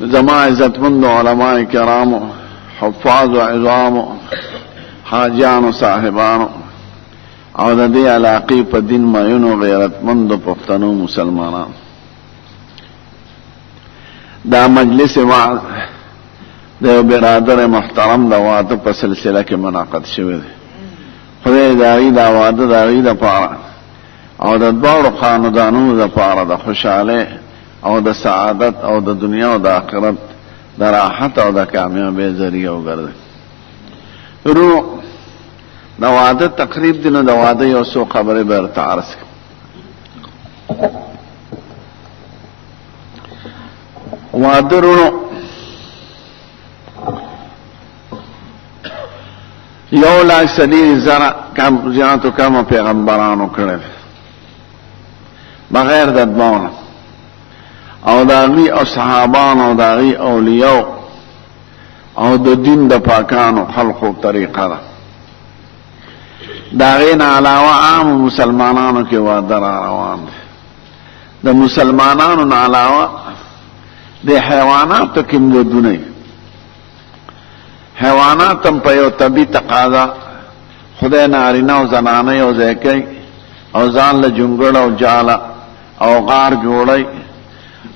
زما عزتمند علماء کرامو، حفاظ و عظامو، حاجانو صاحبانو او د دې علاقې په دین مینو غیرتمندو پښتنو مسلمانانو، دا مجلس وعظ د یو برادر محترم د واده په سلسله کې منعقد شوی دی. خدای د هغې دا واده د هغې دپاره او د دواړو خاندانونو دپاره د خوشحالۍ او د سعادت او د دنیا او د آخرت د راحت او د کامیابۍ ذریعه وګرځي. ورو د واده تقریب دی، نو د واده یو څو خبرې به درته عرض کړم. واده ورونو 1,40,000 کم زیاتو کمو پیغمبرانو کړی بغیر د دوانو او د هغوی او صحابانو او د هغوی اولیاو او د دین د پاکانو خلقو طریقه ده. د هغې نه علاوه عام مسلمانانو کې واده را روان دی. د مسلمانانو نه علاوه د حیواناتو کې ودونه وي. حیوانات هم په یو طبي تقاضا خدای نارینه او زنانه یو ځای کوي او ځان له جونګړ او جاله او غار جوړی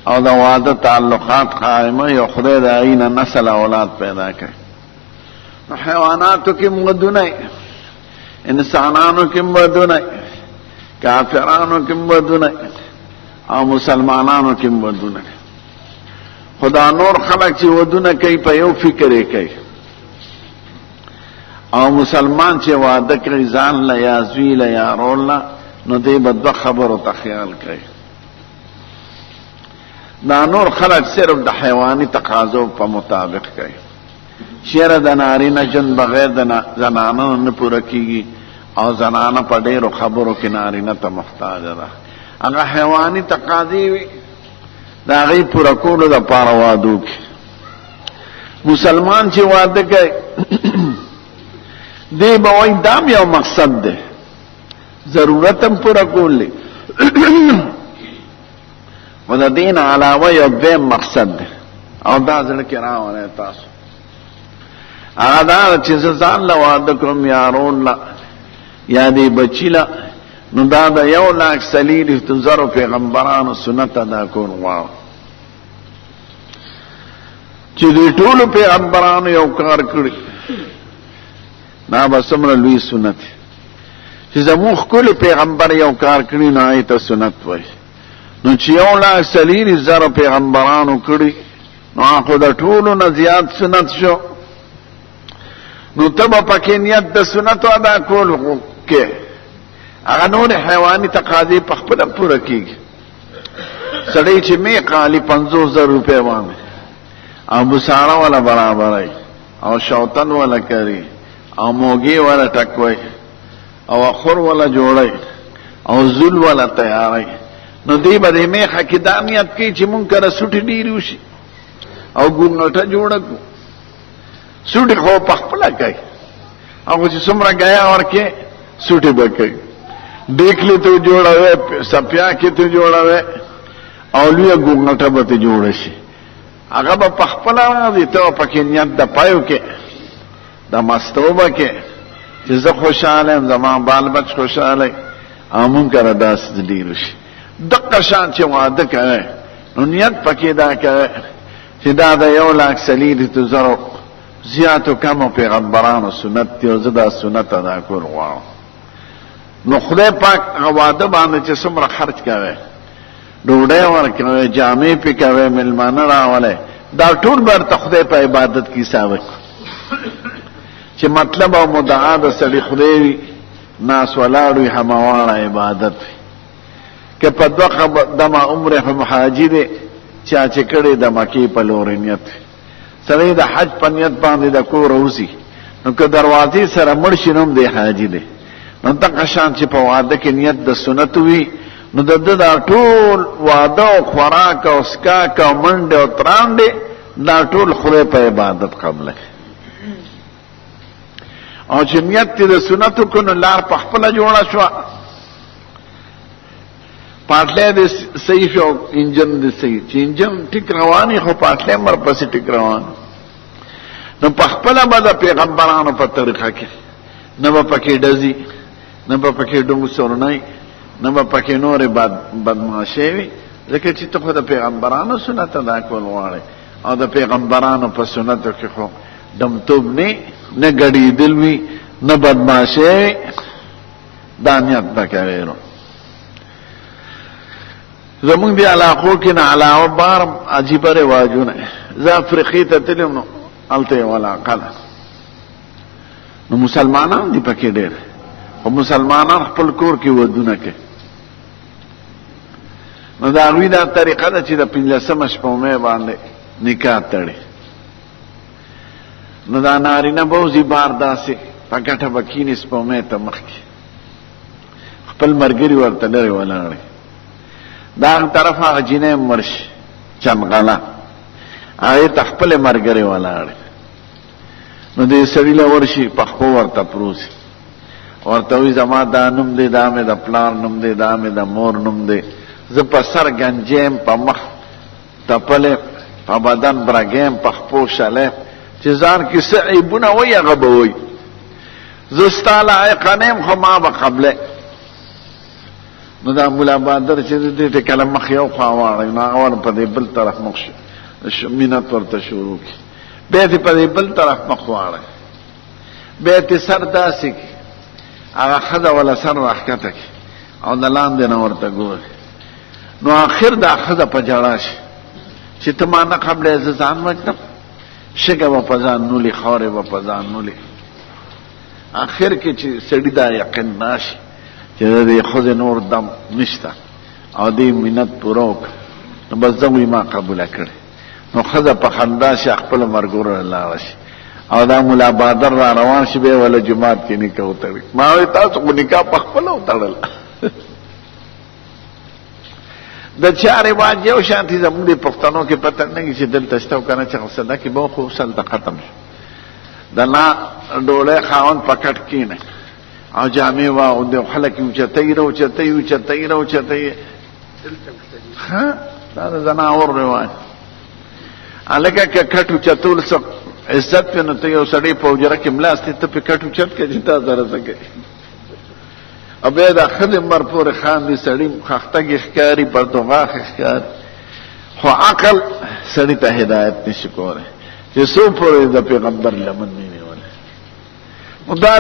او د واده تعلقات قائمه او خدای د هغې نه نسل اولاد پیدا کوي. نو حیواناتو کې ودونه وي، انسانانو کې ودونه وي، کافرانو کې ودونه وي او مسلمانانو کې ودونه وي. خدا نور خلق چې ودونه کوي په یو فکر یې کوي، او مسلمان چې واده کوي ځان له یا زوی له یا رور له، نو دی به دوه خبرو ته خیال کوي. دا نور خلق صرف د حیواني تقاضو په مطابق کوي. چیرې د نارینه جن بغیر د زنانو نه پوره کیږي او زنانه په ډېرو خبرو کې نارینه ته محتاجه ده. هغه حیواني تقاضې وي د هغې پوره کولو دپاره وادو کې. مسلمان چې واده کوي دی به وایي دام یو مقصد دی، ضرورت هم پوره کول دی و د دین علاوه یو دویم مقصد دی او دا زړه کې راوړی تاسو. هغه دا چې زه ځان له واده کړم یا رور له یا دې بچي له، نو دا د 1,40,000 پیغمبرانو سنت ادا کول غواړم چې دوی ټولو پیغمبرانو یو کار کړي. دا به څومره لوی سنت چې زموږ ښکلي پیغمبر یو کار کړي، نو هغې ته سنت وایي. نو چې 1,40,000 پیغمبرانو کړي، نو خو د ټولو نه زیات سنت شو. نو ته به پکې نیت د سنتو ادا کول کې هغه نور حیواني تقاضې په خپله پوره کېږي. سړی چې می قالي 50,000 روپۍ وامي او بساړه والا برابروي او شوتن والا کوي او موږی والا ټکوي او اخور والا جوړي او زول والا تیاروي، نو دی به د میخه کې دا نیت کوي چې مونږ کره سوټي ډېرې وشي او ګورنټه جوړه کړو. سوټي خو په خپله کوي، هغه چې څومره ګیا ورکې سوټي به کوي. ډیکلي ته جوړوي، سپیا کې ته جوړوي او لویه ګورنټه به ته جوړه شي. هغه به په خپله راځي، ته به پکې نیت د پایو کې د مستو به کې چې زه خوشحاله یم، زما بال بچ خوشحاله او مونږ کره داسې ډېر وشي. دقه شان چې واده کوي نو نیت پکې دا کوي چې دا د 1,40,000 زیاتو کمو پیغمبرانو سنت دی او زه دا سنت ادا کول غواړم. نو خدای پاک هغه واده باندې چې څومره خرچ کوي، ډوډۍ ورکوي، جامې پې کوي، مېلمانه راولئ، دا ټول به ورته خدای په عبادت کې حساب وکړي. چې مطلب او مدعا د سړي خدای وي، ناس ولاړ وي، همواړه عبادت وي. که په دوه دمه عمر حاجي دی چا چې کړی د مکې په لورې نیت وي، سړی د حج په نیت باندې د کوره وځي، نو که دروازې سره مړ شي نو هم دی حاجي دی. نو دغه شان چې په واده کې نیت د سنت وي، نو د ده دا ټول واده او خوراک او سکاک او منډې او ترانډې دا ټول خدای په عبادت قبله. او چې نیت د سنتو کو نو لار په خپله جوړه شوه، پاټلې دې صحیح شو انجن دې صحیح چې انجن ټیک رواني خو پاټلې مر پسې ټیک روان نو په خپل باندې پیغمبرانو په طریقه کې نه به پکې ډزي نه به پکې ډنګ سورنای نه به پکې نورې بدمعاشي وي ځکه چې ته خو د پیغمبرانو سنت ادا کول غواړې او د پیغمبرانو په سنتو کې خو دمتوب نه ګډېدل وي نه بدمعاشي دا نیت پکې ویرو زمونږ دی علاقو کې نه علاوه بار عجیبه رواجونه زه افریقې ته تلم نو هلته یو علاقه ده نو مسلمانان دي پکې ډېر خو مسلمانان خپل کور کې ودونه کوي نو د هغوی دا طریقه ده چې د 15مه شپومۍ باندې نکاح تړي نو دا نارینه بوځي بار داسې په ګټه به کښېني سپومۍ ته مخکې خپل ملګري ورته لرې ولاړې دا هغه طرف هغه جینۍ مرشي چمغله هغې ته خپلې ملګرې ولاړې نو دې سړي له ورشي پخپو ورته پروسي ورته وایي زما دا نوم دی دا مې د پلار نوم دی دا مې د مور نوم دی زه په سر گنجیم په مخ تپلې په بدن برګیم په خپو شلیم چې ځان کې څه عیبونه وایي هغه به وایي زه ستا لایقه نه یم خو ما به قبلې نو دا ملا بادر چې دې ته کله مخ یو خوا واړی نو هغه ور په دې بل طرف مخ مینت ورته شروع کړي بیا دې په دې بل طرف مخ واړی بیا دې سر داسې کړي هغه ښځه ولا سر راښکته کړي او د لاندې نه ورته ګوري نو آخر دا ښځه په ژړا شي چې ته ما نه قبلې زه ځان وژنم شګه به په ځان نولي خاورې به په ځان نولي آخر کې چې سړي دا یقین راشي چې د دې ښځې نور دم نشته او دې منت پوره وکړه نو بس زه ما قبوله کړې نو ښځه په خندا شي خپله مرګوره لاړه شي او دا ملا بادر را روان شي بیا وله جومات کې نکاح وتړي ما وایي تاسو خو نکاح په خپله وتړل د چا رواج یو شانتي زموږ د پښتنو کې پته نه کېږي چې دلته شته او که نه چې غسله کې به خو هلته ختم شو د نا ډولی خاوند په کټ کښېنی او جامې واغوندې او خلک یې اوچتوي راوچتوي اوچتوي راوچتوي دا د زناور رواج هلکه که کټ اوچتول څه عزت پې نو ته یو سړی په حجره کې ملاستې ته پې کټ اوچت کړه چې تا سره څه کوي او بیا دا ښځې مر پورې خاندي سړي خښتګې ښکاري پرتوغاښې ښکاري خو عقل سړي ته هدایت نشي کولی چې څو پورې د پیغمبر لمن نه نیولی نو دا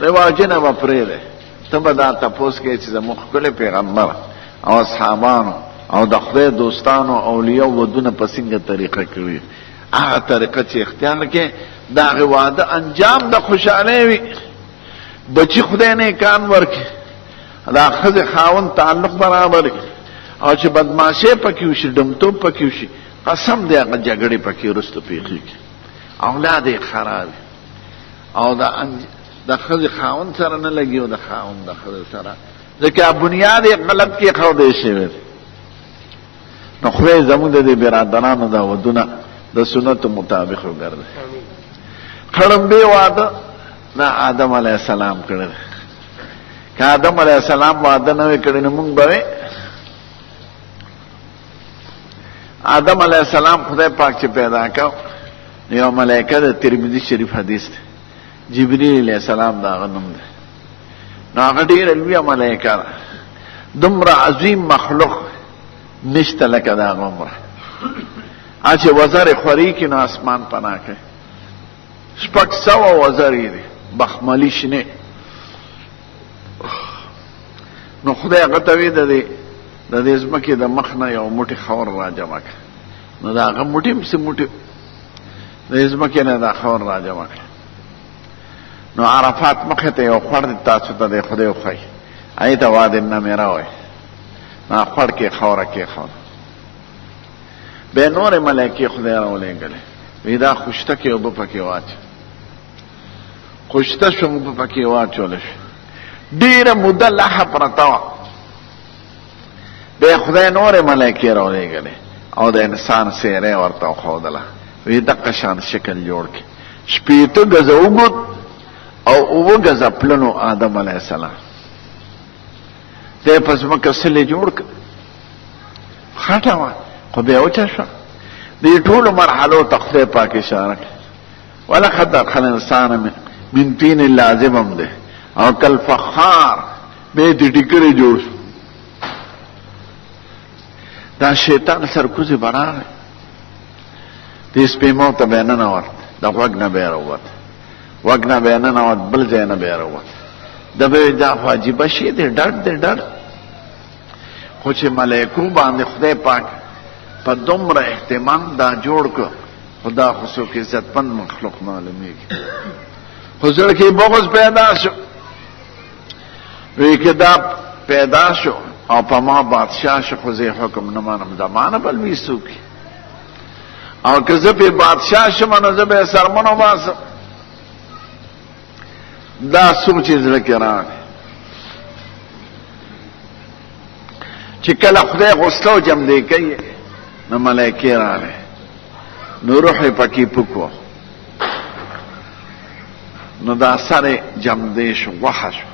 رواجونه به پرېږدی ته به دا تپوس کوې چې زموږ ښکلی پیغمبر او اصحابانو او د خدای دوستانو اولیاو ودونه په څنګه طریقه کړي هغه طریقه چې اختیار کې د هغې واده انجام د خوشحالۍ وي بچی خدای نه کان ورکي دا ښځې خاوند تعلق برابر او چې بدماشي پکې وشي ډمتوب پکې وشي قسم دی هغه جګړې پکې وروسته پېښېږي اولاد یې خراب او د ښځې خاوند سره نه لګي او د خاوند د ښځې سره ځکه بنیاد یې غلط کېښودی شوی دی نو خدای زموږ د دې برادرانو دا ودونه د سنتو مطابق وګرځي خړمبې واده دا آدم علیه السلام کړی دی که آدم علیه السلام واده نه وی کړی نو مونږ به آدم علیه السلام خدای پاک چې پیدا کړ یو ملایکه د ترمذي شریف حدیث دی جبریل علیه السلام دا هغه نوم دی نو هغه ډېره لویه ملایکه ده دومره عظیم مخلوق نشته لکه د هغه عمره چې وزرې خوري کړي نو اسمان پناه کوي 600 وزرې دي بخملي شنې نو خدای هغه ته وی د دې ځمکې د مخ نه یو موټی خاور را جمع کړه نو د هغه موټي پسې موټي د دې ځمکې نه دا خاور را جمع کړه نو عرفات مخې ته یو خوړ دی تاسو ته دی خدای وښایي هغې ته واد النمیره وایي نو خوړ کې خاوره کېښوده بیا نورې ملایکې خدای راولېږلې وی دا خوشته کې اوبه پکې واچ خوشته شوم اوبه پکې واچولی شو ډېره موده لحه پرته وه بیا خدای نورې ملایکې راولېږلې او د انسان څېره یې ورته وښودله وی دقه شان شکل جوړ کړي 8 ګزه اوږد او 7 ګزه پلنو آدم علیه السلام دی په ځمکه سلې جوړ کړ خټه وه خو بیا وچه شوه دې ټولو مرحلو ته خدای پاک اشاره کړي ولقد خلقنا الانسان من طین لازم هم دی او کالفخار بیا دې ټیکرې جوړ شو دا شیطان سرکوزي به راغی دې سپېمو ته به یې ننوت د غوږ نه به یې راووت غوږ نه به یې ننوت بل ځای نه به یې راووت ده به دا خو عجیبه شی دی ډډ دی ډډ خو چې ملایکو باندې خدای پاک په دومره اهتمام دا جوړ کړ خو دا خو څوک عزتمند مخلوق معلومیږي خو زړه کې بغض پیدا شو وی که دا پیدا شو او په ما بادشاه شو خو زه حکم نه منم زمانه بل وي څوک او که زه پې بادشاه شم نو زه به یې سرمن وباسم دا سوچ یې زړه کې راغی چې کله خدای غوسه او جمدی کوي نو ملایکې راغی نو روح یې پکې پکو نو دا سر یې جمدی شو غوښه شو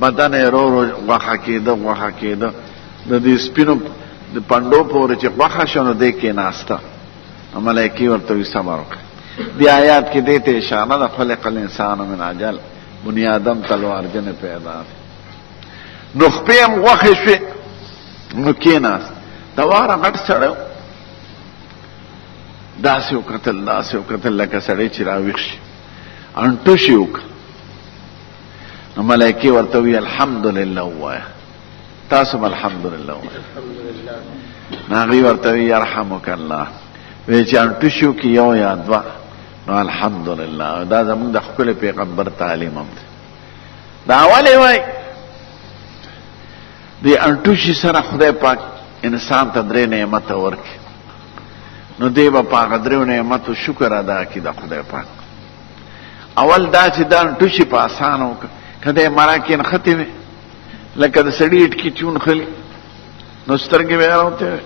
بدن یې رو رو غوښه کېده غوښه کېده د دې سپینو د پنډو پورې چې غوښه شو نو دی کېناسته ملایکې ورته وي صبر وکړه دې آیات کې دې ته اشاره ده خلق الانسان من عجل بني آدم تلوارجن پیدا نو خپې هم غوښې شوې نو کېناست د واره غټ سړی داسې وکتل داسې وکتل لکه سړی چې راویښ شي انټوشي وکړه نو ملایکې ورته وي الحمدلله ووایه تاسو هم الحمدلله ووایه نو هغوی ورته وي یرحمک الله وی چې انټوشي وکړي یو یا دوه نو الحمدلله دا زمونږ د ښکلي پیغمبر تعلیم هم دی دا ولې وایي دې انټوشي سره خدای پاک انسان ته درې نعمته ورکړي نو دی به په هغه درېو نعمتو شکر ادا کړي د خدای پاک اول دا چې دا انټوشي په اسانه وکړه که دی مراکې نښتې وې لکه د سړي اټکي چون خلي نو سترګې به یې راوتې وې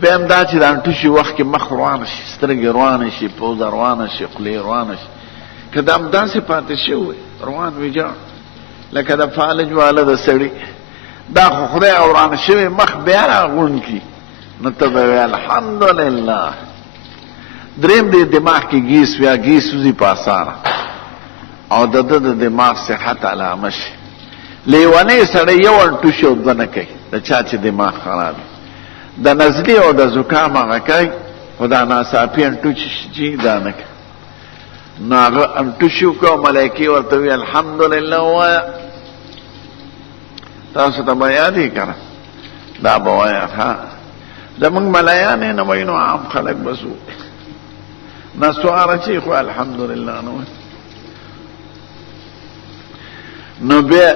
بیا هم دا چې د انټوشي وخت کې مخ روانه شي سترګې روانه شي پوزه روانه شي خولې روانه شي که دا هم داسې پاتې شوی روان وي جان لکه د فالج واله د سړي دا خو خدای وران شوی مخ بیا راغونډ کړي نو ته به وایې الحمدلله دریم دې دماغ کې ګیس بیا ګیس وځي په اسانه او د ده د دماغ صحت علامه شي لیونی سړی یو انټوشي او دوه نه کوي د چا چې دماغ خراب د نزلي او د زکام هغه کوي خو دا ناڅاپي انټوشي چې دا نه کوي نو هغه انټوشي وکړه ملایکې ورته وي الحمدلله ووایه تاسو ته به یادې که نه دا به وایه ها زمونږ ملایان یې نه وایي نو عام خلک بس وایي نسواره چې خو الحمدلله نه وایي نو بیا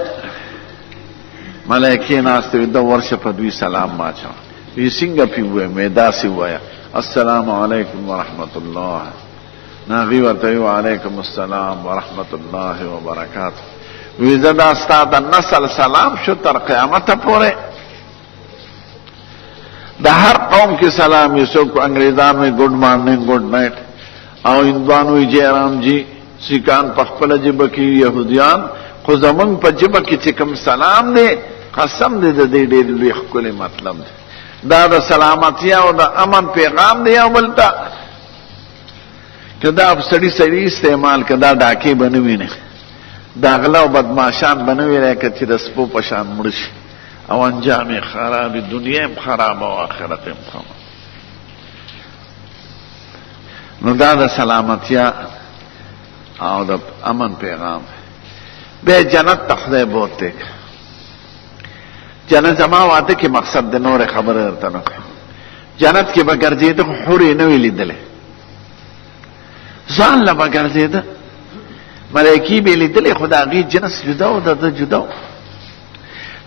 ملایکې ناستې وي د ورشه په دوی سلام واچوه وی څنګه پې ووایم وی داسې ووایه السلام علیکم ورحمت الله نو هغوی ورته وي وعلیکم السلام ورحمت الله وبرکاته وی زه دا ستا د نسل سلام شو تر قیامته پورې د هر قوم کې سلام وي څوک انګریزان وي ګډ مارننګ ګډ نایټ او هندوان وي جی رام جی سیکان په خپله ژبه کې یهودیان خو زمونږ په ژبه کې چې کوم سلام دی قسم دی د دې ډېر لوی ښکلی مطلب دی دا د سلامتیا او د امن پیغام دی یو بل ته که دا سړي سړي استعمال که دا ډاکې به نه وینې دا غله او بدماشان به نه وینې که چې د سپو په شان مړه شي او انجام یې خراب دنیا هم خراب او آخرت هم خراب نو دا د سلامتیا او د امن پیغام بیا جنت ته خدای بوتې جنت زما واده کې مقصد د نور خبره درته نه کوم جنت کې به ګرځېده خو حورې نه وي لیدلی ځان له به ګرځېده ملایکې به یې لیدلی خو د هغې جنس جدا و د ده جدا و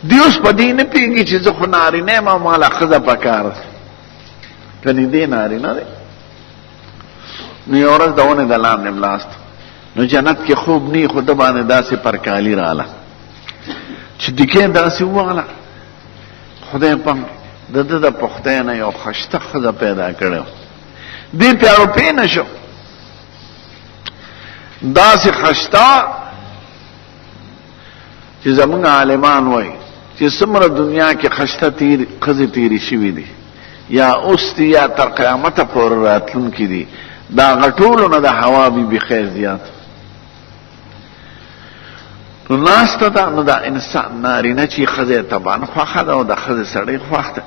دی اوس په دې نه پوهېږي چې زه خو نارینه یم او ماله ښځه پکار ده که نږدې نارینه دی نو یو ورځ د ونې د لاندې ملاست نو جنت کې خوب نی خو ده باندې داسې پرکالي راله چې دکې داسې وواله خدای پاک د ده د پختۍ نه یو ښایسته ښځه پیدا کړې وه دې پې اړوپې نه شو داسې ښایسته چې زمونږ عالمان وایي چې څومره دنیا کې خشته ښځې تېرې شوي دي یا اوس دي یا تر قیامته پورې راتلونکي دي، دا غټولو نه د حوا بیبي خیر زیات. نو ناسته ده، نو دا انسان نارینه چې ښځې طبعا خوښه ده او د ښځې سړی خوښ ده،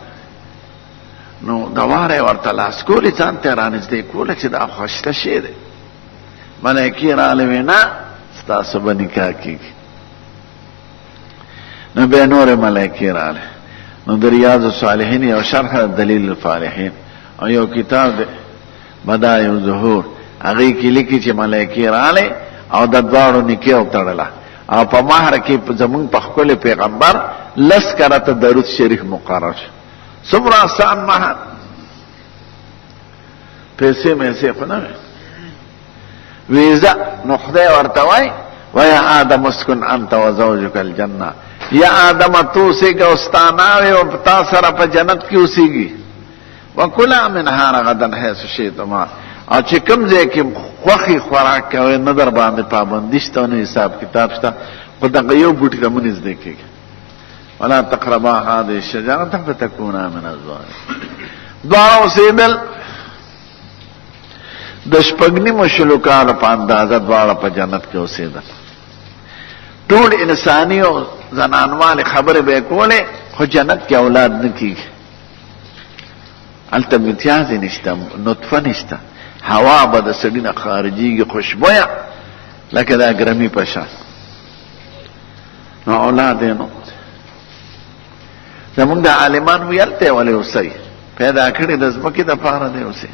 نو د واره ورته لاس کولې ځان ته رانږدې کوله چې دا خوښته شی دی. ملایکې راغلې وې نه ستاسو به نکاح کېږي. نو بیا نورې ملایکې راغلې. نو د ریاض الصالحین یو شرح دلیل الفالحین او یو کتاب دی بدایع الظهور، هغې کې لیکي چې ملایکې راغلې او د دواړو نکاح وتړله او په مهر کې زمونږ په ښکلي پیغمبر 10 کرته درود شریف مقرر شو. څومره آسان مهر، پیسې میسې خو نه ویزه. نو خدای ورته وایي ویا آدم اسکن انت وزوجک الجنه، یا آدم تو اوسېږه او ستا ناوې او تا سره په جنت کې اوسېږي. وکلا منها رغدا حیث شئتما، او چې کوم ځای کې خوښې خوراک کوئ نه در باندې پابندي شته نه حساب کتاب شته، خو دغه یو بوټي ته مه نږدې کېږي. ولا تقربا هذه الشجرة فتكونا من الظالمين. دواړه اوسېدل د شپږ نیمو شلو کالو په اندازه دواړه په جنت کې اوسېدل. ټول انساني او زنانوالې خبرې به یې کولې، خو جنت کې اولاد نه کېږي. هلته امتیازې نشته، نطفه نشته، هوا به د سړي نه خارجېږي خوشبویه لکه د ګرمي په شان. نو اولاد یې نو زمونږ د عالمان ویل ته ولې اوسئ، پیدا کړي د ځمکې دپاره دی اوسئ.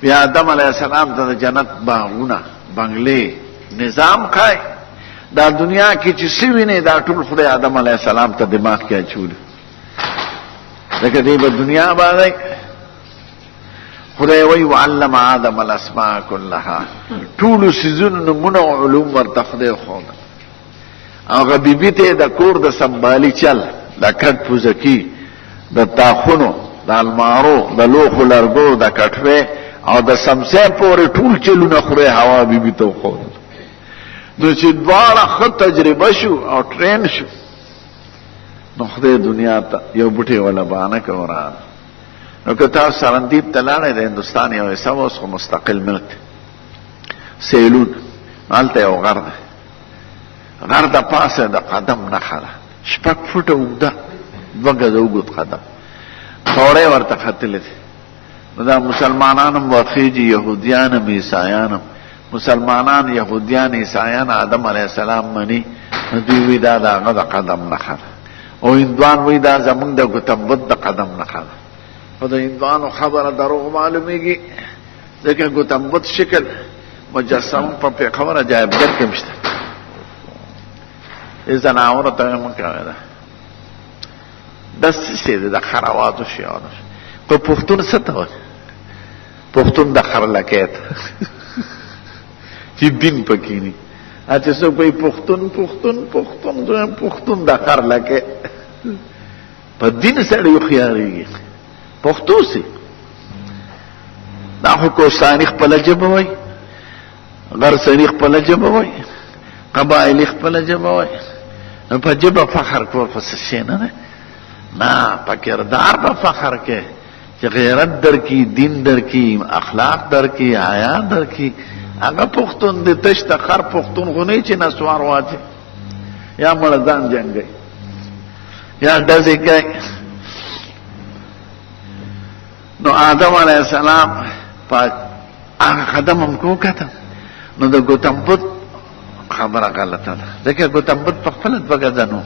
بیا آدم علیه السلام ته د جنت باغونه بنګلې نظام ښایي. دا دنیا کې چې څه وینې دا ټول خدای آدم علیه السلام ته دماغ کې اچولي، ځکه دی به دنیا باندې خدای وایي وعلم آدم الاسماء كلها، ټولو څیزونو نومونه او علوم ورته خدای ښوده. هغه بیبي ته د کور د سنبالي چل، د کټ پوزکي، د تاخونو، د المارو، د لوښو لرګو، د کټوې او د سمسې پورې ټول چلونه خدای حوا بیبي ته وښودل. نو چې دواړه ښه تجربه شو او ټرین شو، نو خدای دنیا ته یو بوټی وله بانه که ورانه. نو که تاسو سرندیب ته لاړئ، د هندوستان یو حصه اوس خو مستقل ملک دی سیلون، هلته یو غر دی، غر د پاسه د قدم نښه ده، 6 فوټه اوږده، 2 ګزه اوږد قدم، پوړۍ ورته ختلې دي. نو دا مسلمانان هم ورخیږي، یهودیان هم عیسایان هم. مسلمانان یهودیان عیسایان آدم علیه السلام مني، نو دوی وایي دا د هغه د قدم نښه ده، او هندوان وایي دا زمونږ د ګوتمبد د قدم نښه ده. خو د هندوانو خبره دروغ معلومیږي، ځکه ګوتمبد شکل مجسم په پېښور عجایبګر کې هم شته. زناورو ته یې مه کوئ، دا څه شی دی؟ د خرواتو شیانو. په پښتون څه ته وایي؟ پښتون د خرلکۍ ته چې دین پکې ني. چې څوک وایي پښتون پښتون پښتون پښتون د خرلکۍ، په دین سړی هوښیارېږي. پښتو سي دا خو کوستاني خپله ژبه وایي، غرسني خپله ژبه وایي، قبایلي خپله ژبه وایي. نو په ژبه فخر کول خو څه شی نه دی، نه په کردار به فخر کې چې غیرت درکي، دین درکي، اخلاق درکي، حیا درکي. هغه پښتون دی، تش د خر پښتون خو نه چې نسوار واچي یا مړه ځان جنګوي یا ډزې کوي. نو آدم علیه السلام په هغه قدم هم کو کتم، نو د ګوتمبد خبره غلطه ده، ځکه ګوتمبد په خپله 2 ګزه نو،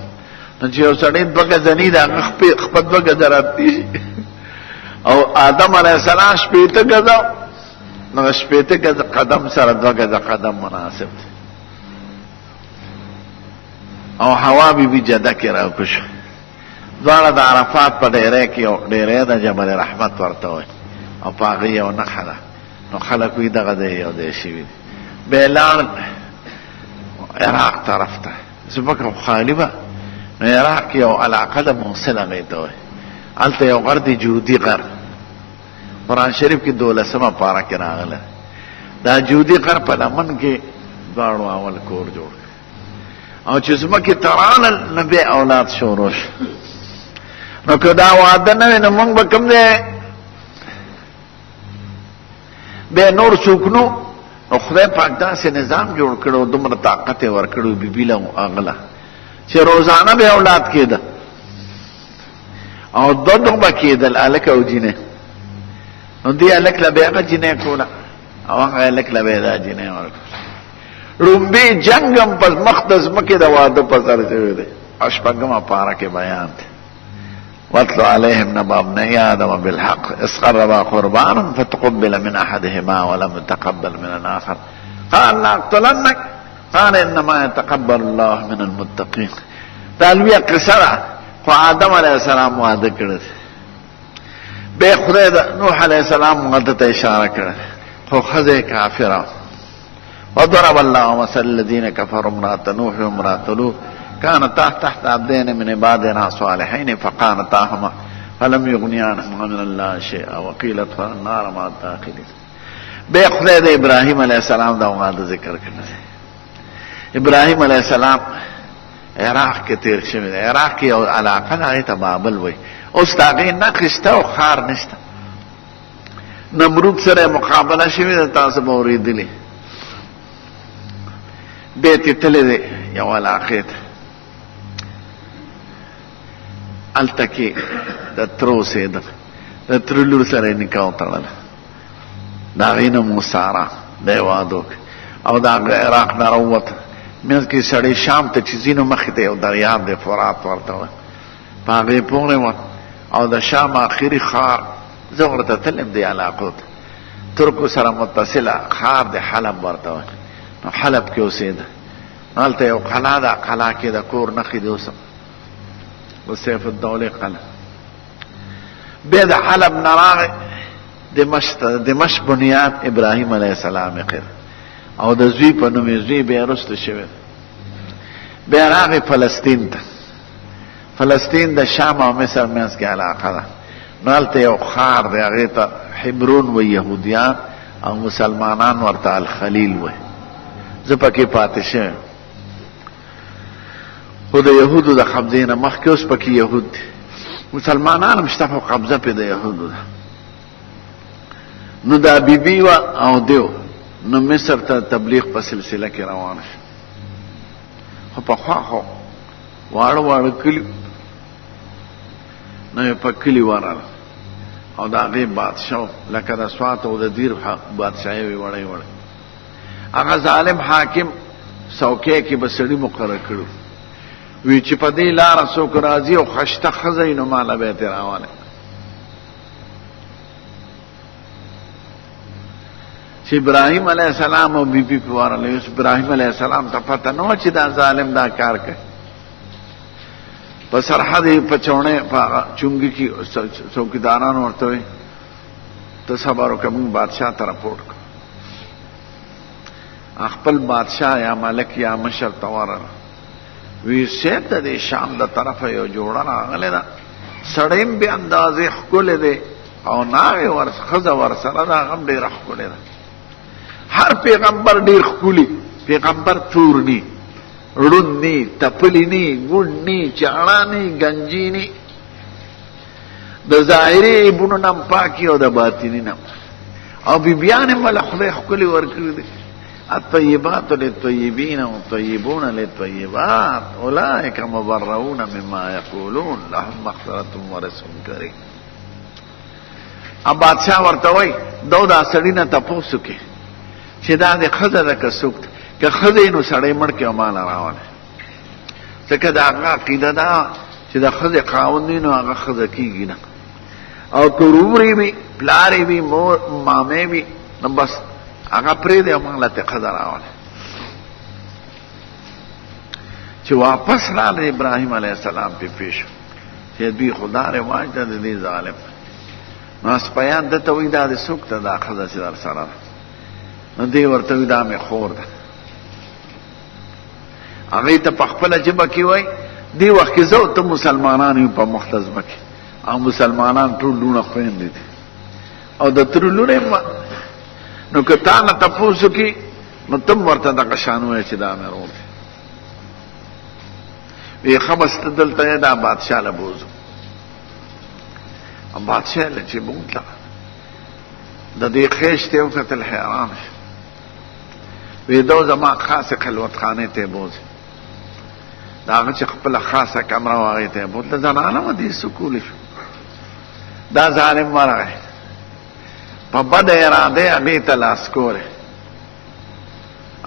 نو چې یو سړی 2 ګزه ني د هغه خپل 2 ګزه راتلی او آدم علیه السلام 80 ګزه، نو 80 ګزه قدم سره 2 ګزه قدم مناسب دی. او حوا بیبي جده کې راوکشو، دواړه د عرفات په ډیری کې یو ډیری د جبل رحمت ورته وایي، او په هغې یو نښه ده. نو خلک وایي دغه دی یو دی شوي دي. بیا یې لاړل عراق طرف ته، ځمکه خو خالي وه. نو عراق کې یو علاقه ده موصل هغې ته وایي، هلته یو غر دی جودي غر، قرآن شریف کې 12مه پاره کې راغله. دا جودي غر په لمن کې دواړو اول کور جوړ کړ، او چې زمکه ترانل نبی اولاد شوروش نو که دا وعده نه نو موږ به کوم دی به نور څوکنو او خدای پاک داسې نظام جوړ کړو دومره طاقت ورکړو بیبي له اغله چې روزانه به اولاد کېده او دو به کېدل الک او جینې نو دی الک له به هغه جینې کوله او هغه الک له به دا جینې ورکړه رومبی جنگم پس مقدس مکه د واده په سر شوی دی اشپږمه پاره کې بیان دی واتلو علیهم نبأ ابني آدم بالحق إذ قربا قربانا فتقبل من أحدهما ولم يتقبل من الآخر قال لأقتلنك قال إنما يتقبل الله من المتقين تالویه قصه ده خو آدم علیه السلام واده کړی به خدای د نوح علیه السلام واده ته اشاره کړه خو ښځه کافره وضرب الله مثل الذين كفروا امرأة نوح وامرأة لوط كانتا تحت عبدين من عبادنا صالحين فقانتاهما فلم يغنيا عنهما من الله شيئا وقيل ادخلا النار مع الداخلين به خدای د ابراهيم عليه السلام دا واده ذکر کړل ابراهيم عليه السلام عراق کې تیر شوی دی عراق کې یو علاقه ده ته بابل وای اوس دا غي نقشته او خار نشته نمرود سره مقابله شوی ده تاسو به اوریدلی بیت تللی دی یو علاقه ته التکی د ترو سیده د ترلور سره نکاح تړل دا غینه موسارا دی وادو او دا عراق نه راووت مینځ کې سړی شام ته چې ځینو مخې ته یو دریاب دی فرات ورته وه په هغې پورې وه او د شام آخري ښار زه ورته تلم دی علاقو ته ترکو سره متصله ښار د حلب ورته وه نو حلب کې اوسېده هلته یو قلا ده قلا کې د کور نښې دي اوس د سیف الدولې قلا بیا د حلب نه راغی دمشق بنیاد ابراهیم علیه السلام یې او د زوی په نوم یې زوی بیا وروسته شوی بیا راغی فلسطین ته فلسطین د شام او مصر منځ کې علاقه ده نو هلته یو ښار دی هغې ته حبرون و یهودیان او مسلمانان ورته الخلیل وی زه پکې پاتې شوی خو د یهودو د قبضې نه مخکې اوس پکې یهود دي مسلمانان هم شته خو قبضه پې د یهودو ده نو دا بیبي وه او دیو نو مصر ته تبلیغ په سلسله کې روانه شو خو پخوا خو واړه واړه کلي نو یې په کلي ورغله او د هغې بادشاه لکه د سوات او د دیر بادشاهي وې وړی وړی هغه ظالم حاکم څوکۍ کې به سړي مقرر کړو وی چې په دې لاره څوک راځي او خشته ښځه وي نو ماله به یې ترې راولی چې ابراهیم علیه السلام او بی بی پې ورغلی اوس ابراهیم علیه السلام ته پته نه وه چې دا ظالم دا کار کوي په سرحد یې په چوڼۍ په هغه چونګي کې څوکیداران ورته وایي ته صبر وکړه موږ بادشاه ته راپورټ کړو خپل بادشاه یا ملک یا مشر ته ورغله وی صاحب د دې شام د طرفه یو جوړه راغلی ده سړی هم بې اندازې ښکلی دی او ناوې ښځه ورسره ده هغه هم ډېره ښکلې ده هر پیغمبر ډیر ښکلی پیغمبر تور نی ړوند نی تپلی نی ګوډ نی چاړه نی گنجی نی د ظاهري عیبونو نه هم پاکي او د باطني نه او بیبیان هم له خدای ښکلي ورکړي دي الطیبات للطیبین والطیبون للطیبات اولئک مبرؤون مما یقولون لهم مغفرة ورزق کریم اب بادشاہ ورته وایي دو دا سړي نه تپوس وکړي چې دا د ښځه ده که څوک که ښځه نو سړی مړ کړي او ماله راولی ځکه د هغه عقیده ده چې د ښځې خاوند وي نو هغه ښځه کېږي نه او که ورورې وي پلارې وي مامې وي نو بس هغه پرېږدي او موږ له ترې ښځه راولی چې واپس راغله ابراهیم علیه السلام پې پېښ شو چې دوی خو دا رواج ده د دې ظالم نو سپیان ده ته وایي دا د څوک ته دا ښځه چې در سره ده نو دی ورته وایي دا مې خور ده هغې ته په خپله ژبه کې وایي دې وخت کې زه او ته مسلمانان یو په مخته ځمه کې او مسلمانان ټول لوڼه خویندې دي او د تره لور یې نو که تا نه تپوس وکړي نو ته هم ورته دغه شان وایې چې دا مې رور دی وی خمست دلته دا بادشاہ له بوزو بادشاہ له چې بوتله د دې خیش ته وکتل حیران شو وی دو زما خاصه خلوت خانه ته بوز دا هغه چې خپل خاصه کمره واغې ته بوتله زنانه و دې سکول شو دا ظالم ورغی په بد اراده هغې ته لاس کولی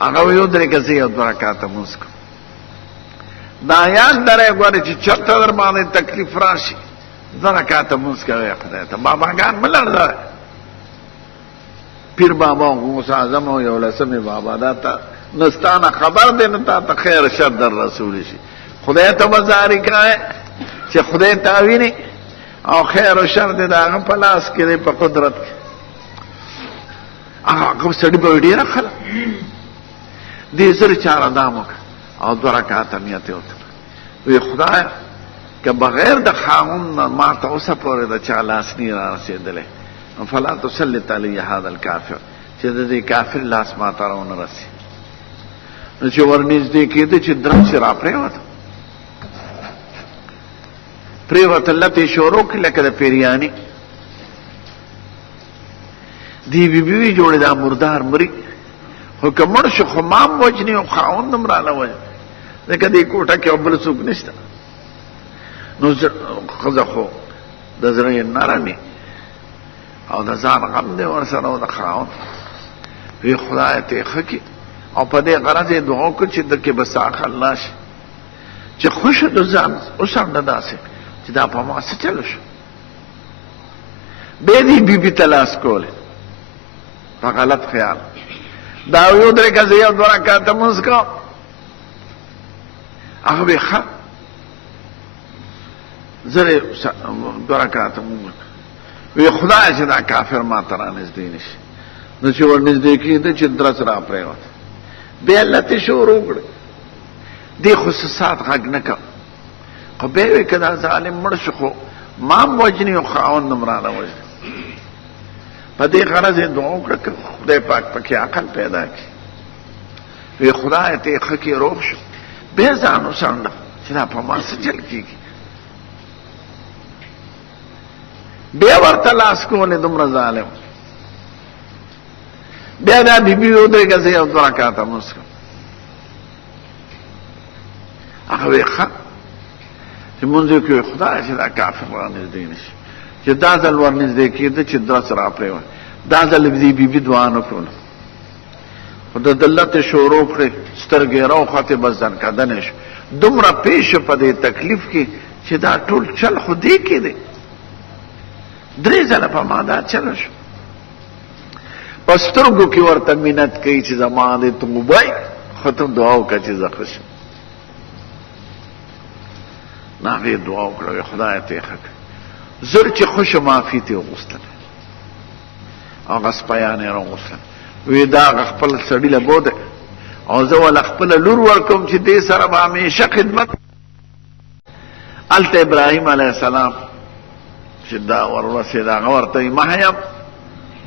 هغه وی ودرېږه زه یو دوه رکعته لمونځ کوم دا یاد لرئ ګورې چې چېرته در باندې تکلیف راشي دوه رکعته لمونځ کوئ خدای ته باباګان مه لړزوئ پیر بابا غوث اعظم او یو لسمې بابا دا ته نستانه خبر دی نه تا ته خیر شر در رسول شي خدای ته به زاري کوئ چې خدای تا ویني او خیر و شر دی د هغه په لاس کې دی په قدرت کې هغه سړي به ډېره خله دې زر چاره دام وکړه او دوه رکعته نیت یې وکړه وی خدایه که بغیر د خاوند نه ما ته اوسه پورې د چا لاسني را رسېدلی فلا تسلط علی هذا الکافر چې د دې کافر لاس ما ته راونه رسي نو چې ورنږدې کېده چې درس را پرېوته لته شروع کړه لکه د پیریاني دی بیبي جوړې دا مردار مري خو که مړ شو خو مام وجني او خاوند هم راله وجني ځکه دې کوټه کې بل څوک نشته نو ښځه خو د زړه یې نرمي او د ځان غم دی ورسره او د خاوند وی خدای ته ښه کړي او په دې غرض یې دعا وکړه چې در کې به ساخ الله شي چې خوشه د ځان اوسنده داسې چې دا په ما څه چلو شو بیا دې بیبي ته لاس کولی په غلط خیال دا یو درې ګزه یو دوه رکعته لمونځ کوم هغه وی ښه زه دوه رکعته لمونځ وی خدای چې دا کافر ما ته رانږدې نه شي نو چې ورنږدې کېده چې درس را پرېوته بیا لتې شروع کړې دې خصوصات غږ نه کوم خو بیا وی که دا ظالم مړ شو خو ما هم وجني او خاوند هم راله وجني په دې غرض یې دعا وکړه که خدای پاک پکې عقل پیدا کړي وی خدای ته یې ښه کې روغ شو بیا ځان وڅنډه چې دا په ما څه چل کېږي بیا ورته لاس کولې دومره ظالم بیا دا بیبي ودرېږه زه یو دوه رکعته لمونځ کوم هغه وی ښه چې لمونځ یې کوي خدای چې دا کافر رانږدې نه شي چې دا ځل ورنږدې کېده چې درس را پرېوت دا ځل دې بیبي دعا نه کوله خو د دلت شروع کړې سترګې راوختې بس ځنکدنې شو دومره پیش په دې تکلیف کې چې دا ټول چل خو دې کې دی درې ځله په ما دا چل شو په سترګو کې ورته منت کوي چې زما دې توبه خو ته دعا وکړه چې زه ښه شم نه هغې دعا وکړه خدای ته یې ښه کړه زر چې خوشه معافي ته وغوښتل هغه سپیان یې راوغوښتل وی دا هغه خپل سړي له بوده او زه وله خپله لور ورکوم چې دې سره به همیشه خدمت هلته ابراهیم علیه السلام چې دا ورورسېد هغه ورته وي مه یم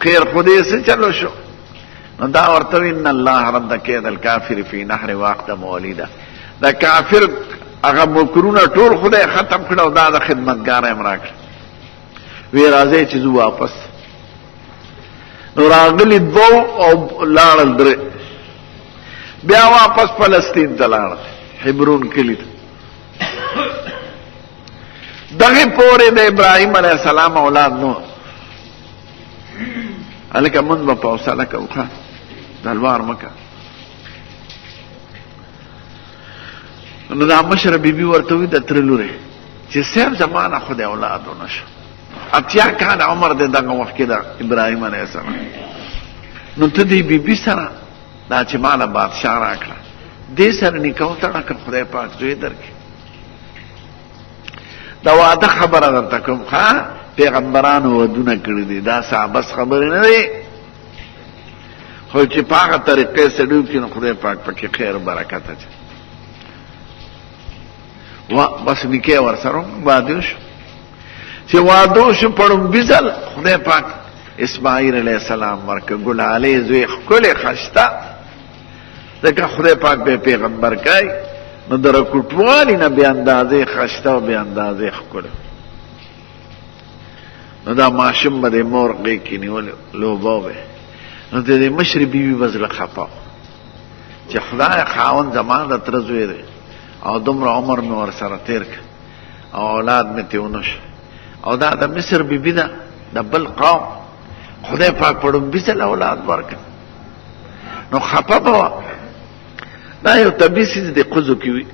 خیر خو دې څه چلو شو نو دا ورته وي ان الله رد کید الکافر فی نحر واقدم ولیده د کافر هغه مکرونه ټول خدای ختم کړه او دا د خدمتګاره یې راکړه وی راځئ چې زه واپس نو راغلي دوه او لاړل درې بیا واپس فلسطین ته لاړل حبرون کلي ته دغې پورې د ابراهیم علیه السلام اولاد نو هلکه مونځ به په حوصله کوو ښه تلوار مه کوه نو دا مشره بیبي ورته وي د تره لورې چې صاحب زما نه خو د اولاد ونه شو 80 کاله عمر دی دغه وخت کې د ابراهیم علیه السلام نو ته دې بیبي سره دا چې ماله بادشاه راکړه دې سره نکاح وتړه که خدای پاک زوی درکړي دا واده خبره درته کوم ښه پیغمبرانو ودونه کړي دي دا صحابس خبرې نه دی خو چې په هغه طریقې سړي وکړي نو خدای پاک پکې خیر برکت اچوي بس نکاح ورسره واده شو چې واده شو په لومبي ځل خدای پاک اسماعیل علیه السلام ورکړه ګلالۍ زوی ښکلی ښایسته ځکه خدای پاک به پیغمبر کوي نو در کوټوالی نه بیا اندازې خسته او بیا اندازې ښکلی. نو دا ماشوم به د مور غېږ کې نیولې لوبه به نو د دې مشرې بیبي به زړه خفه و چې خدای خاوند زما د تره زوی دی او دومره عمر مې ورسره تېر کړ او اولاد مې ترې ونه شو او دا د مصر بیبي ده د بل قوم خدای پاک په ړومبي ځل اولاد ورکړ نو خفه به وه. دا یو طبیعي څیز د ښځو کې وي.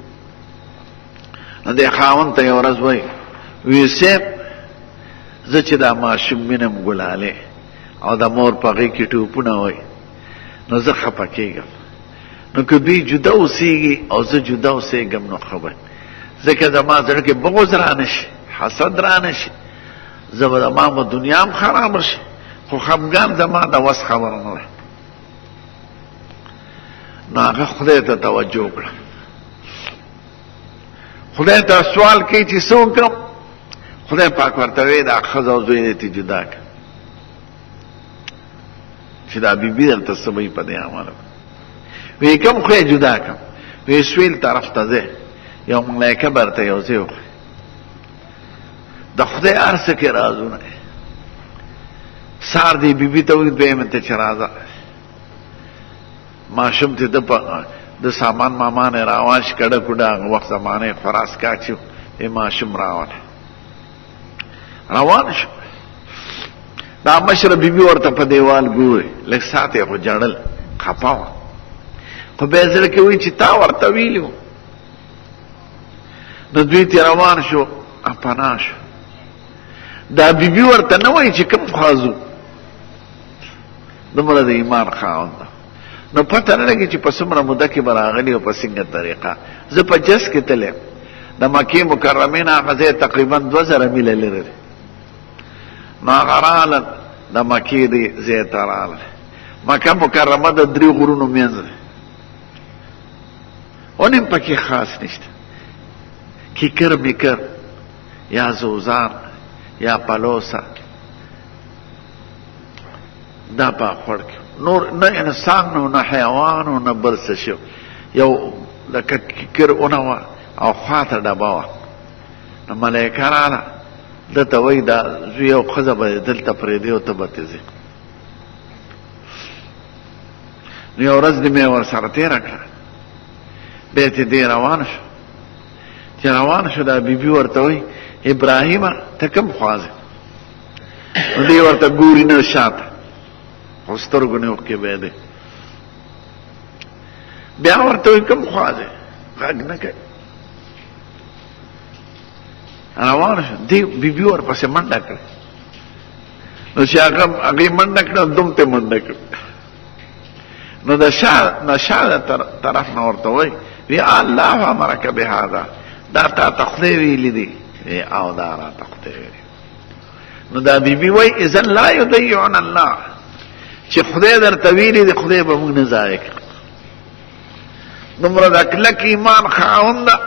نو دې خاوند ته یو ورځ وایي وی صیب زه چې دا ماشوم وینم ګلالې او د مور په غېږ کې ټوپونه وایي نو زه خفه کېږم. نو که دوی جدا اوسېږي او زه جدا اوسېږم نو ښه به ځکه زما زړه کې بغض رانه شي حسد رانه شي زه به زما به دنیا هم خرابه شي خو خفګان زما د وس خبره نه ده. نو هغه خدای ته توجه وکړه. خدای ته سوال کوي چې څه وکړم. خدای پاک ورته وایي دا ښځه او زوی دې جدا کړه چې دا بیبي درته څه به یې په دې عمله وی کوم خو یې جدا کړم. وی سویل طرف ته ځې یو ملایکه به درته یو ځای وښیي د خدای هر څه کې رازونه سار دې بیبي ته وایي دویمه ته چې راځه ماشوم ته د سامان مامان راواش کډه کډه هغه وخت زمانه فراس کاچو یې ماشوم روان شو. دا مشره بیبي ورته په دیوال ګوري لږ ساعت یې خو جړل خفه وه خو بیا زړه کې وایي چې تا ورته ویلي وو. نو دوی ترې روان شو پناه شو. دا بیبي ورته نه وایي چې کوم خوا ځو دومره د ایمان خاوند ده. نو پته نه لګي چې په څومره موده کې به راغلي او په څنګه طریقه. زه په جس کې تللی د مکې مکرمې نه هغه ځای تقریبا 2000 میله لرې دی. نو هغه راغلل د مکې دې ځای ته راغلل. مکه مکرمه د 3 غرونو منځ دی اونم پکې خاص نشته کیکر میکر یا زوزان یا پلوسا دا په خور کې نور نه انسان نو نه حیوان او نه بل څه شو یو لکه کیکر اونوا او خاطر ډبا وا نو ملائکه رااله دته وای دا زوی او خزه به دلته پرې دی او ته به تځي. نو یو ورځ دې مې ورسره تېره کړه بیا ته دې روان شو. چې روان شو دا بیبي ورته وایي ابراهیمه ته کوم خوا ځې نو دې ورته ګوري نه شاته خو سترګو نه اوښکې به دی. بیا ورته وایي کوم خوا ځې غږ نه کوي. روان شو دې بیبي ورپسې منډه کړه. نو چې هغې منډه کړه دوم ته منډه کړه. نو د شا طرف نه ورته وایي وی الله امرک بهذا دا تا ته خدای ویلی دی او دا را ته خدای ویلی. نو دا بیبي وایي اذن لا یضیعنا الله چې خدای درته ویلی دی خدای به موږ نه ضایع کړي. دومره د کلک ایمان خاوند ده.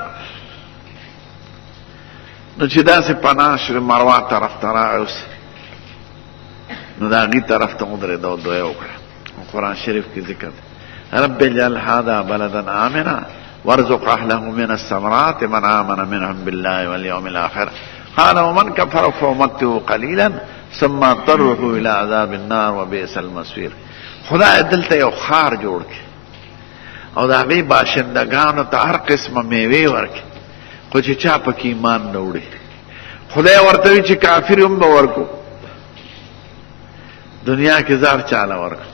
نو چې داسې پناه شو مروه طرف ته راوسي نو د هغې طرف ته ودرېده او دعا وکړه. قرآن شریف کې ذکر رب اجعل هذا بلدا آمنا وارزق اهله من الثمرات من آمن منهم بالله واليوم الاخر قال ومن كفر فأمتعه قليلا ثم اضطره الى عذاب النار وبئس المصير. خدای دلته یو ښار جوړ کړي او د هغې باشندګانو ته هر قسمه میوې ورکړي خو چې چا پکې ایمان نه وړي. خدای ورته وایي چې کافر هم به ورکو دنیا کې زار چاله ورکو.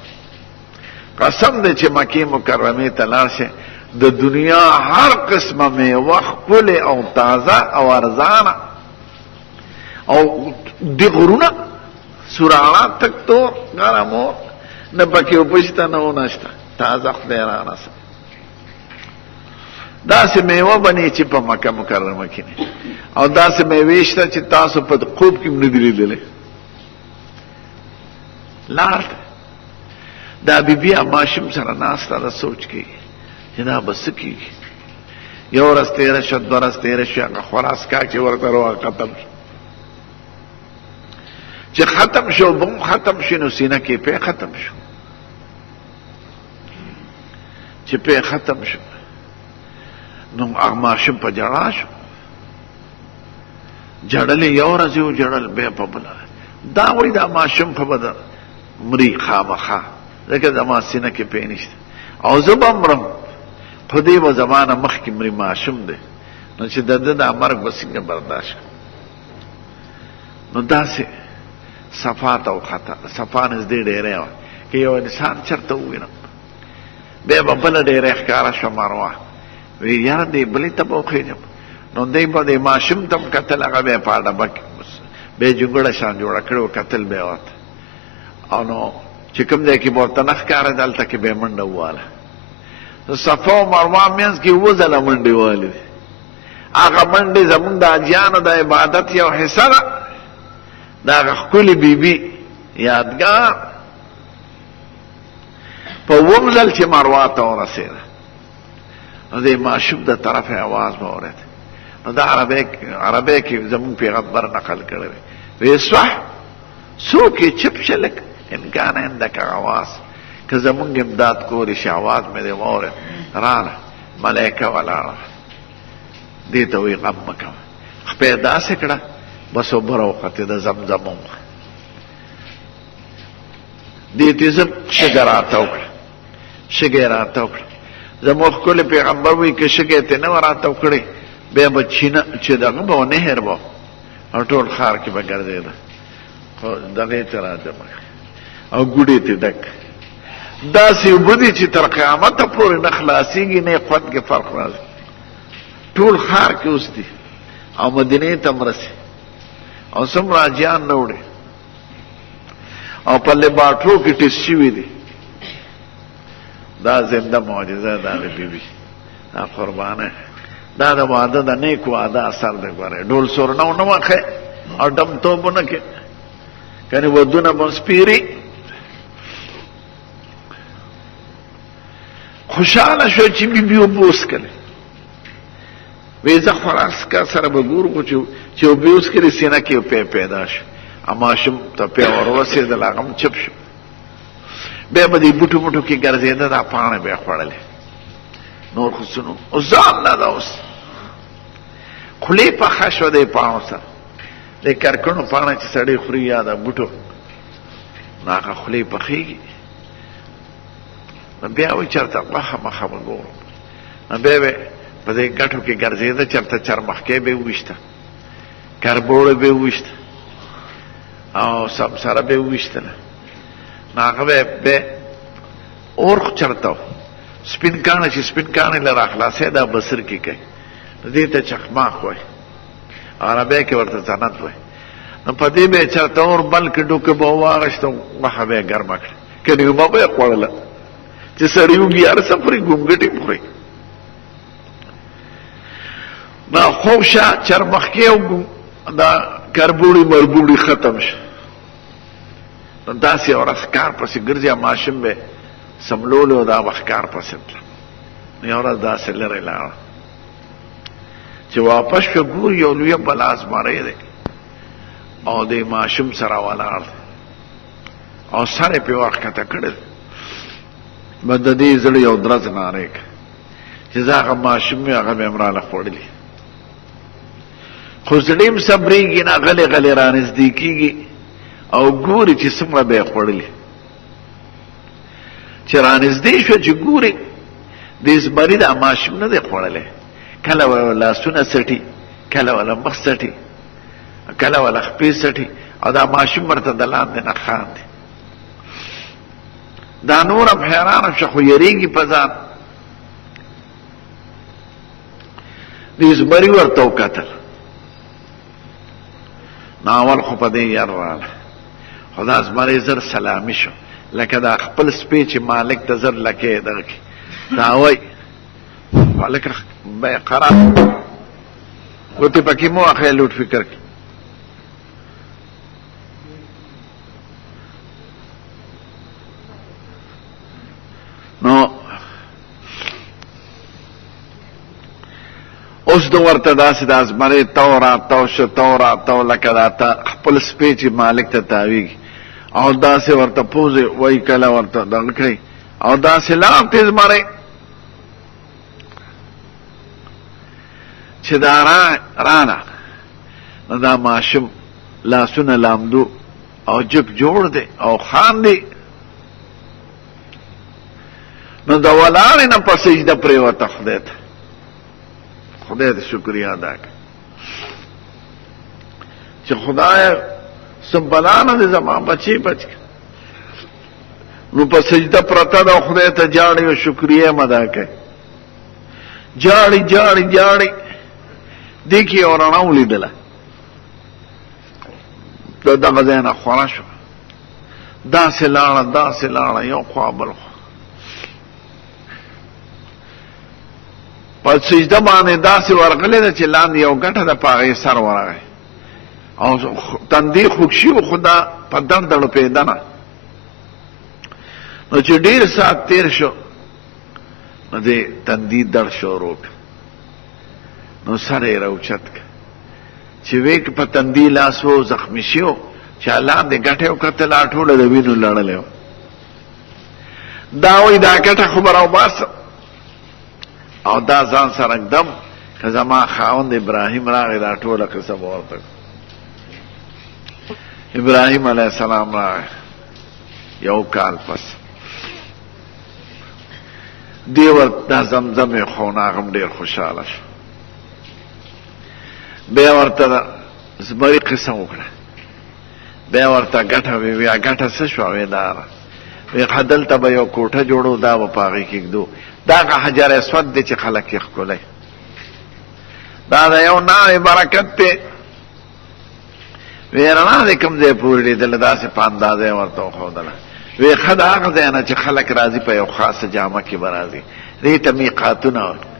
قسم دی چې مکې مکرمې ته لاړ شي د دنیا هر قسمه میوه ښکلې او تازه او ارزانه او د غرونه سوراړه تک تور ګرمو نه پکې اوبه شته نه ونه شته تازه خدای رانسه. داسې میوه بني چې په مکه مکرمه کې نه او داسې میوې شته چې تاسو په خوب کې هم نه دي لیدلې. لاړ دا بیبي ماشوم سره ناسته ده سوچ کوي چې دا به څه کېږي. یو ورځ تېره شوه 2 ورځ تېره شوه هغه خوراس کا چې ورته روغه ختم شو. چې ختم شو بم ختم شو نو سینه کې پې ختم شو. چې پې ختم شو نو هغه ماشوم په جړا شو جړلې یو ورځ یو جړل بیا په بله دا وایي دا ماشوم په بدر مري خامخا ځکه زما سینه کې پی نشته او زه به مرم په دې به زمانه مخکې مري ماشوم دی نو چې د ده دا مرګ به څنګه برداشت کړم نو داسې صفا ته وخته صفا نږدې ډېرې وه که یو انسان چېرته ووینم بیا به بله ډېرې ښکاره شوه مروه وی یاره دې بلې ته به وخېږم نو دی به دې ماشوم ته م کتل هغه بیا په ډبه کې بیا جونګړه شان جوړه کړې وه کتل بیا ورته او نو چې کوم ځای کې به ورته نه ښکارېده هلته کې بیا منډه وواله صفا او مروه منځ کې اووه ځله منډې والې دي هغه منډې زمونږ د حاجیانو د عبادت یو حصه ده د هغه ښکلې بیبي یادګار په اووم ځل چې مروه ته ورسېده نو د ماشوم د طرفه اواز به اورېد نو دا عربی کې زمونږ پیغمبر نقل کړی دی وی صح څوک یې چپ شه لږ امکان عندک آواز که زمونږ امداد کولی شي آواز مې دی واورېد راله ملایکه ولاړه دې ته وایي غم مه کوه خپه یې داسې کړه بس اوبه راوختې د زمزم دې ته زه شګه راته وکړه شګه یې راته وکړه زموږ ښکلی پیغمبر وایي که شګه یې ترې نه وه راته وکړې بیا به چینه چې دغه به و نهر به او ټول ښار کې به ګرځېده خو دغې ته راجمع او ګوډې ته ډک داسې اوبه دي چې تر قیامته پورې نه خلاصېږي نه یې خوند کې فرق راځي ټول ښار کې اوس دي او مدینې ته م رسي او څومره حاجیان نه وړي او په لباټرو کې ټیسټ شوي دي دا زنده معجزه ده د بیبي دا قربانه دا د واده د نیک واده اثر دی ګورئ ډول سورنه ونه واخئ او ډمتوب ونه کې کنې ودونه به سپیري خوشحاله شو چې بیبي اوبه وڅښلې وی زه خوراسکا سره به ګورو خو چې اوبه وڅښلې سینه کې یو پی پیدا شو ماشوم ته پی ورورسېدل هغه هم چپ شو بیا به دې بوټو بوټو کې ګرځېده دا پاڼې به یې خوړلې نور خو څه نو اوس ځان نه ده اوس خولې پخه شوه دې پاڼو سره دې کرکڼو پاڼه چې سړی خوري یا د بوټو نو هغه خولې پخېږي نو بیا وایي چېرته مخه مخه به ګورم نو بیا به په دې ګټو کې ګرځېده چېرته چرمخکۍ به یې وویشته کربوړه به یې وویشته او سمسره به یې وویشتله نو هغه به اور چېرته و سپین کاڼه چې سپین کاڼې له راخلاصۍ دا بسر کې کوي نو دې ته چخماق وایي عربی کې ورته زنت وایي نو په دې به یې چېرته اور بل کې ډوکه به واغېسته غوښه به یې ګرمه کړه کنې اوبه به یې خوړله چې سړي وږي هر څه خوري ګونګټې خوري دا خوب شه چرمخکۍ او دا کربوړي مربوړي ختم شه نو داسې یو ورځ ښکار پسې ګرځي ماشوم به سملولو دا به ښکار پسې تله نو یو ورځ داسې لرې لاړه چې واپس شوه ګوري یو لویه بلا زمری دی او د ماشوم سره ولاړ دی او سر یې پرې ورښکته کړی دی به د دې زړه یو درز نارې کړه چې زه هغه ماشوم مې هغه به یې راله خوړلي خو زړه یې صبرېږي نه غلی غلی رانږدې کېږي او ګوري چې څومره به یې خوړلي چې رانږدې شوه چې ګوري دې زمري دا ماشوم نه دی خوړلی کله وله لاسونه څټي کله وله مخ څټي کله وله خپې څټي او دا ماشوم ورته د لاندې نه خاندي دا نور هم حیرانه شوه خو یریږي په ځان دې زمري ورته وکتل نو اول خو په دې یر راله خو دا زمری زر سلامي شو لکه دا خپل سپی چې مالک ته زر لکې دغه کې دا وایي لکه به قرار ګوتې پکې مو اخی لوټ فکر کې نو اوس د ورته داسې د ازمرې تو راتاو شو تو راتاو لکه دا ته خپل سپی چې مالک ته تاویږي او داسې ورته پوزې وایي کله ورته دغه کړئ او داسې لاړ تې زمری چې دا رانا نو دا ماشوم لاسونه لامدو او جب جوړ دی او خان دی نو دا ولاړې نه په سجده پرېوته خدای ته شکریا ادا کړه چې خدای سبحان دې زما بچي بچ نو په سجده پرته دا خدای ته جاړي او شکریا مدا کوي جاړي دیکي اورانه ولیدله دغه ځای نه خورا شو داسې لاړه یو خوا بل خوا په سجده باندې داسې ورغلې ده چې لاندې یو ګټه ده په هغې سر ورغی او تندي خوږ شي خدا په دړ پیدا نه نو چې ډېر ساعت تیر شو نو دې تندي دړ شروع نو سر یې راوچت که چې ویک په تندي لاس و زخمی شو چې لاندې ګټه وکتل ټوله د وینو لړلی و دا وایي دا ګټه خو به راوباسم او دا ځان سره ږدم که زما خاوند ابراهیم راغی دا ټوله قصه به ورته ابراهیم علیه السلام راغی یو کال پس دی ورته دا زمزم یې خو هغه ډېر خوشحاله شو بیا ورته زمري قصه وکړه بیا ورته ګټه وی ګټه څه شوه وی دا وی دلته به یو کوټه جوړو دا به په هغې کې ږدو دغه حجر اسود دی چې خلک یې ښکلی دا د یو ناوې برکت دی وی رڼا دی کوم ځای پورې لیدله داسې په اندازه یې ورته وښودله وی ښه د هغه ځای نه چې خلک راځي په یو خاصه جامه کې به راځي دې ته میقاتونه وایي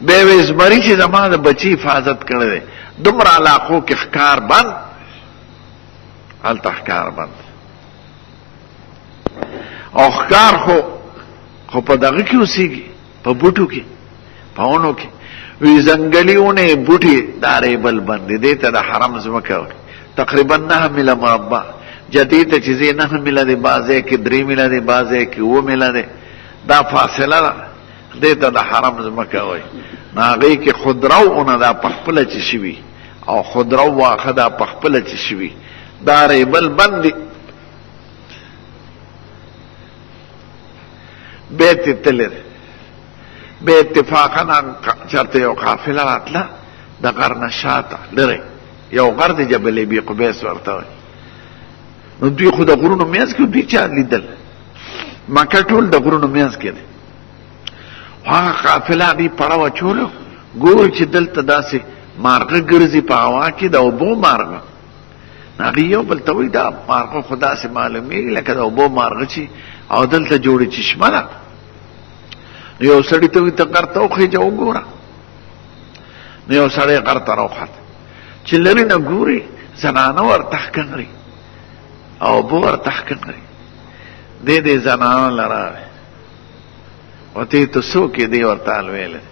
بیا وی زمري چې زما د بچي حفاظت کړی دی دومره علاقو کې ښکار بند هلته ښکار بند او ښکار خو په دغه کې اوسېږي په بوټو کې په ونو کې وی ځنګلي ونې بوټي دا ریبل بند دی دې ته د حرم ځمکه وایي تقریبا 9 میله مربع جدید ته چې ځای 9 میله دی بعض ځای کې 3 میله دی بعض ځای کې 7 میله دی دا فاصله ده دې ته د حرم ځمکه وایي نو هغې کې خودروونه دا په خپله چې شوي او خودرو واښه دا په خپله چې شوي دا ریبل بند دي بیا تې تللی دی بیا اتفاقا چېرته یو قافله راتله د غر نه شاته لرې یو غر دی جبل ابي قبیس ورته وایي نو دوی خو د غرونو منځ کې دوی چا لیدل مکه ټول د غرونو منځ کې دی هغه قافله هغې پړه واچولو ګوري چې دلته داسې مارغه ګرځي په هوا کې د اوبو مارغه هغې یو بل ته وایي دا مارغه خو داسې معلومېږي لکه د اوبو مارغه چې او دلته جوړې چشمه ده نو یو سړي ته وایي ته غر ته وخېجه وګوره نو یو سړی غر ته راوخته چې لرې نه ګوري زنانه ورته ښکنغري او اوبه ورته ښکنغري دې زنانه له راغی وته ته څوک یې دی ورته ویلی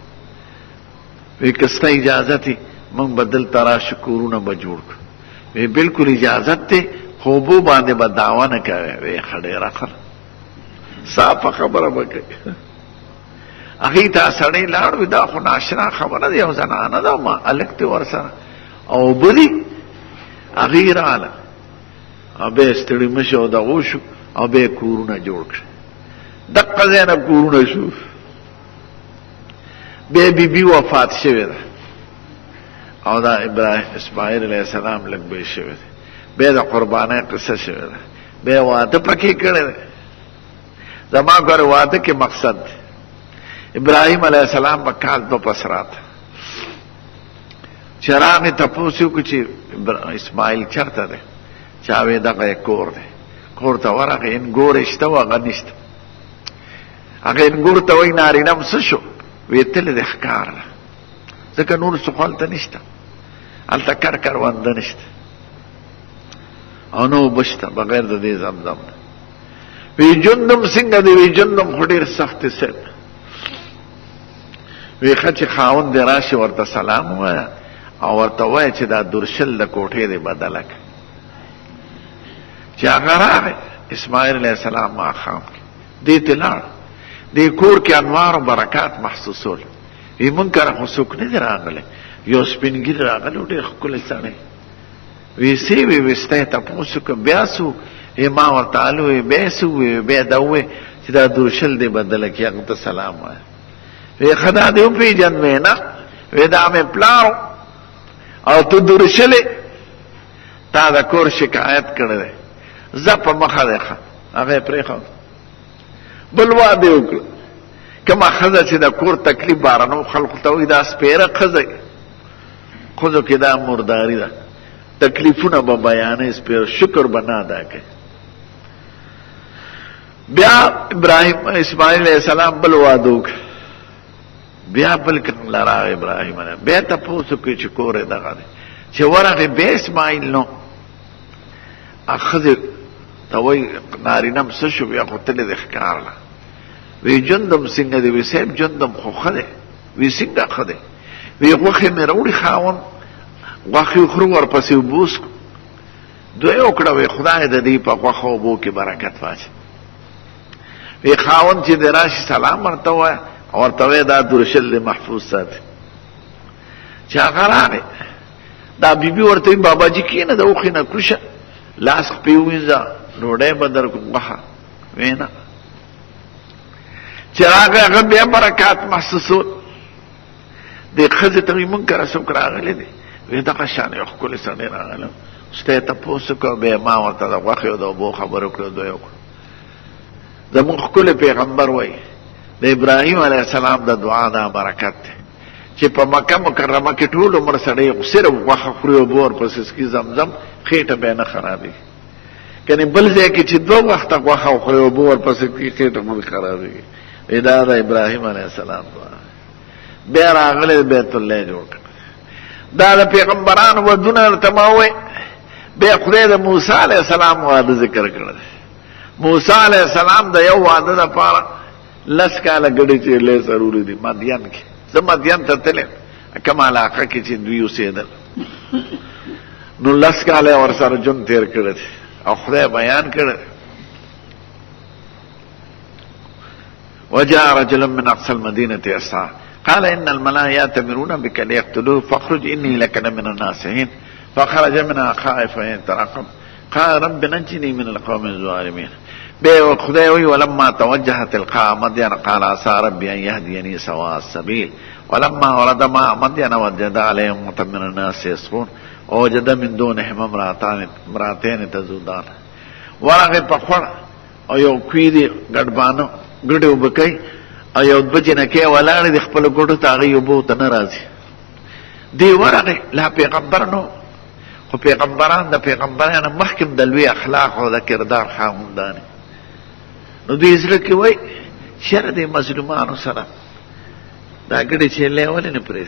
وی که ستا اجازت یې موږ به دلته راشو کورونه به جوړ کړو وی بلکل اجازت دی خو اوبو باندې به دعوه نه کوې وی ښه ډېره ښه صافه خبره به کوي هغې ته سړی لاړ وي دا خو ناشنا خبره ده یو زنانه ده ما هلک دی ورسره او اوبه دي هغې راغله او بیا یې ستړي مه شو او دغه وشو او بیا یې کورونه جوړ کړه دقه ځای نه کورونه شو بیا بیبي وفات شوې ده او دا اسماعیل علیه السلام لږ بوی شوی دی بیا د قربانۍ قصه شوې ده بیا واده پکې کړی دی زما ګورې واده کې مقصد دی ابراهیم علیه السلام به کال 2 پس راته چې راغې تپوس یې وکړو چې اسماعیل چېرته دی چا وی دغه یې کور دی کور ته ورغی انګور شته و هغه نشته هغه انګور ته وایي نارینه م څه شو وی تللی دی ښکار نه ځکه نور څه خو هلته نشته هلته کرونده نشته او نه اوبه شته بغیر د دې زمزم نه وی جندم څنګه دی وی جندم خو ډېر سخت دی صاحب وی ښه چې خاوند دی راشي ورته سلام ووایه او ورته وایه چې دا درشل د کوټې دی بدله کړه چې هغه راغی اسماعیل علیه السلام ماښام کې دې ته لاړ دې کور کې انوار و برکات محسوسول وی مونږ کره خو څوک نه دی راغلی یو سپین ږیری راغلی ډېر ښکلی سړی وی سی وی وستی تپوس وکړه بیا څه ما ورته هلو وی بیا څه ووی بیا دا ووی چې دا درشل دی بدله کړي هغه ته سلام وایه وی ښه دا دې وپېژند وی نه وی دا مې پلار او ته درشلې تا د کور شکایت کړی دی زه په مخه دی ښه هغه یې پرېښود بل واده وکړه کومه ښځه چې د کور تکلیف بارنو خلکو ته وایي دا سپېره ښځه ښځو کې دا مرداري ده تکلیفونه به بیانوي سپېره شکر به نه ادا کوي بیا اسماعیل علیه السلام بل واده وکړه بیا بل کنګله راغی ابراهیم علیه بیا تپوس وکړي چې کور یې دغه دی چې ورغې بیا اسماعیل نو ښځې ته وایي نارینه څه شو بیا خو تلې د ښکار له وی جندم څنګه دی وی صاحب جندم خو ښه دی وی څنګه ښه دی وی غوښې مې راوړي خاوند غوښې وخورو ورپسې اوبه وڅښو دوی وکړه وی خدای د دې په غوښه اوبو کې برکت واچي وی خاوند چې دی راشي سلام ورته ووایه ورته وایه دا درشل دی محفوظ ساتي چې هغه راغی دا بیبي ورته وی بابا جي کښېنه د اوښې نه کوشه لاس پې ووینځه ډوډۍ به درکړو غوښه وی نه چې راغی هغه بیا برکات محسوسول دې ښځې ته وایي مونږ کره څوک راغلی دی وی دغه شان یو ښکلی سړی راغلی ستا یې تپوس وکړه بیا ما ورته د غوښې او د اوبو خبرې وکړه دوی وکړو زمونږ ښکلی پیغمبر وایي د ابراهیم علیه السلام د دعا دا برکت دی چې په مکه مکرمه کې ټول عمر سړی صرف غوښه خوري اوبه ورپسې څښي زمزم خېټه بیا نه خرابېږي کنې بل ځای کې چې دوه وخته غوښه وخوري اوبه ورپسې کړي خېټه مو خرابېږي دا د ابراهیم علیه السلام دعا بیا راغلی بیت الله جوړ کړ دا د پیغمبرانو ودونه ورته ما ووایي بیا خدای د موسی علیه السلام واده ذکر کړی موسی علیه السلام د یو واده دپاره 10 کاله ګډې چیرلې ضروري دي مدین کې زه مدین ته تلم کومه علاقه کې چې دوی اوسېدل نو 10 کاله یې ورسره ژوند تېر کړی دی او خدای بیان کړی وجاء رجل من اقصى المدينه يسعى قال ان الملائكه يأتمرون بك ليقتلوك فاخرج اني لك من الناصحين فخرج منها خائفا يترقب قال رب نجني من القوم الظالمين بے خدای وی ولما توجه تلقاء مدين قال عسى ربي ان يهديني سواء السبيل ولما ورد ماء مدين وجد عليهم من الناس يسقون ووجد من دونهم امراتين تذودان ورغه پخړ او یو کوي ګډبانو ګډه وبکای او یو بجنه کې ولاړ د خپل ګډو تاغي یو ته ناراضي دی ورغه لا پیغمبر نو خو پیغمبران د پیغمبرانو محکم د لوی اخلاق او د کردار خاوندان نو دوی زړه کې وای شر د مظلومانو سره دا ګډه چې ولې نه پرې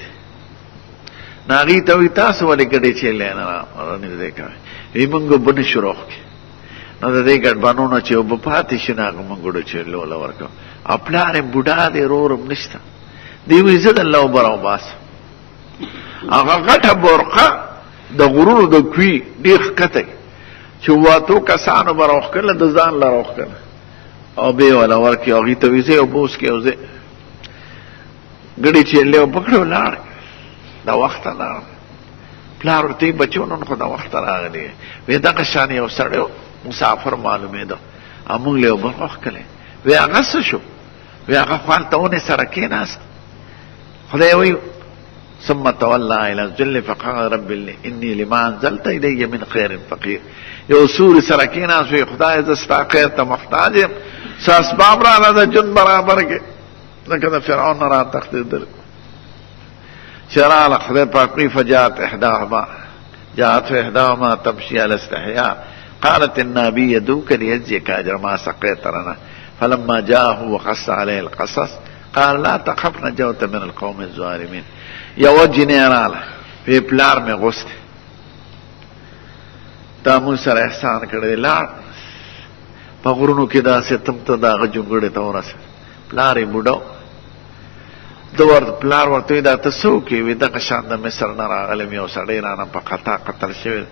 ناغي ته وي تاسو ولې ګډه چې نه نه دې کوي وي موږ بن شروع کې نو د دې ګډ باندې چې په پاتې شنه موږ ګډه چې لولا ورکو خپل بوډا دې رورم نشته دی وی زړه الله براو باس هغه غټه برقه د غرور د کوي ډېر کته چې واتو کسانو براوخ کله د ځان لروخ کله او به ولا ورکی او ته ویزه او بوس کې اوزه ګډي چې له پکړو لاړ دا وخت لاړ پلار ورته بچو نن خو دا وخت راغلی وې دا شان یو سړیو مسافر معلومه ده امون له وبخ کله وې هغه څه شو وې هغه خپلتهونه سره کېناست خدای وی ثم تولى الى الذل فقال رب اني لما انزلت الي من خير فقير یو سور سرکینا سوی خدای زستا خیر ته محتاج یم اسباب را نه جن برابر کې لکه د فرعون را تخدیدل شرع خدای پاک فجاءت احداهما تمشي على استحياء قالت النبي يدوك ليجزيك اجر ما سقيت لنا فلما جاءه وقص عليه القصص قال لا تخف نجوت من القوم الظالمين یو جنراله په پلار مې غوسته تا مو سره احسان کړی لاړ په غرونو کې دا ستم ته دا غجوګړې ته ورسه پلار یې بوډو دور پلار ورته دا تاسو کې وې د شان د مصر نه راغلم یو سړی رانه په خطا قتل شوی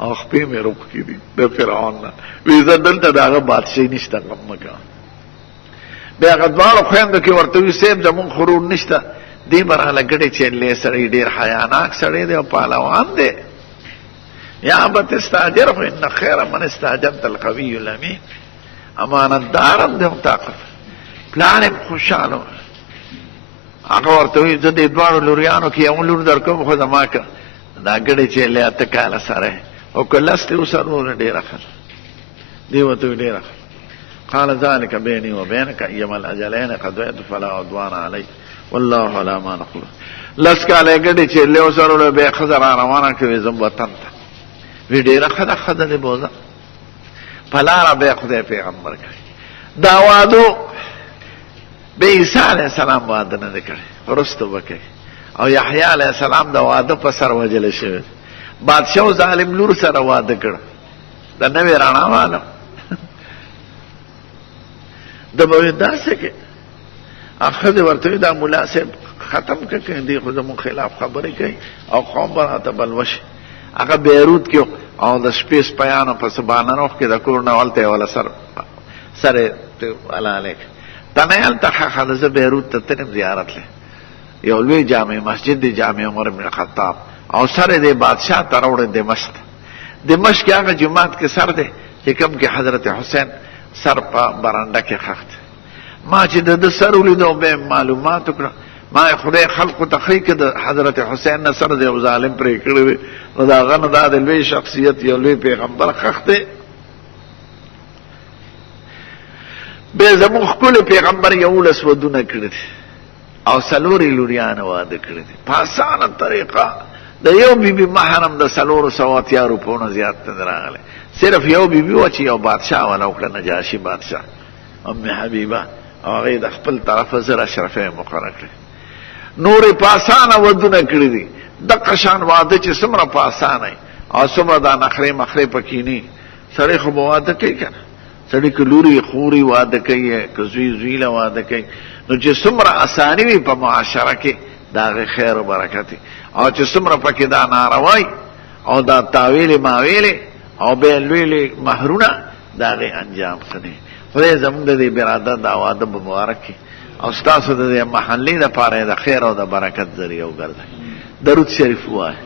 او خپې مې روک کړي د فرعون نه وې زدل ته داغه بادشاہي نشته کومه بیا غدوار خويند کې ورته وې سیب زمون خرور نشته دی براله ګډې چلې سړی ډېر حیاناک سړی دی او پهلوان دی. یا ابت استاجره ان خیر من استاجرت القوي الامین، امانتدارم دی او طاقت. پلان یې خوشحاله هغه ورته وایي زه د دواړو لوریانو کې یو لور در کوم، خو زما که دا ګډې چلې اته کاله سره او که لس دې وسرونه ډېره ښه دی ورته وایي ډېره ښه. قال ذلك بيني وبينك ايما الاجلين قضيت فلا عدوان علي والله على ما نقول. لس کاله ګډې چلې وسرونه به ښځه را روانه کوي زم وطن ته وی ډېره ښه ده دې بوزه په لاره به خدای پیغمبر کوي. دا وعدو به عیسی علیه السلام واده نه دی کړی، وروسته به کوي. او یحیی علیه السلام د واده په سر وجلی شوی. بادشاه او ظالم لور سره واده کړ د نوې رڼا والا. د به وایي داسې کې ښځې ورته وایي دا ملا صاحب ختم کړه، دی خو زموږ خلاف خبرې کوي او قوم به راته بلوه شي. هغه بیروت کې او د شپې سپیانو په سبانه روخ کې د کور نه هلته یې وله سر یې هلالی کړ. تنه هلته ښه زه بیروت ته تلم زیارت لی، یو لوی جامع مسجد دی جامع عمر بن خطاب، او سر یې د بادشاه ته راوړی دمشق ته. دمشق کې هغه جومات کې سر دی چې کوم کې حضرت حسین سر په برنډه کې ښخ دی. ما چې د ده سر ولیده او بیا معلومات وکړه، ما خدای خلقو ته ښیي که د حضرت حسین نه سر دی یو ظالم پرې کړی دی نو د هغه نه دا د لوی شخصیت یو لوی پیغمبر ښخ دی. بیا زموږ ښکلی پیغمبر 11 ودونه کړي دي او 4 لوریانه واده کړي دي په اسانه طریقه. د یو بیبي محرم د 480 روپیو نه زیات نه راغلی، صرف یو بیبي وه چې یو بادشاه وله وکړه، نجاشي بادشاه ام حبیبه، او هغې د خپل طرفه زر اشرفه مقرره کړي. نورې په اسانه ودونه کړي دي. دقه شان واده چې څومره په اسانه وي او څومره دا نخرې مخرې پکې نه، سړی خو به واده کوي که نه، سړی که لوري خوري واده کوي، که زوی له واده کوي، نو چې څومره اساني وي په معاشره کې د هغې خیر و برکت وي، او چې څومره پکې دا ناروای او دا تاویلې ماویلې او بیا لوی مهرونه د هغې انجام ښه دی. خدای زموږ د دې برادر دا واده به مبارک کړي او ستاسو د دې محلې دپاره یې د خیر او د برکت ذریعه وګرځوي. درود شریف ووایه.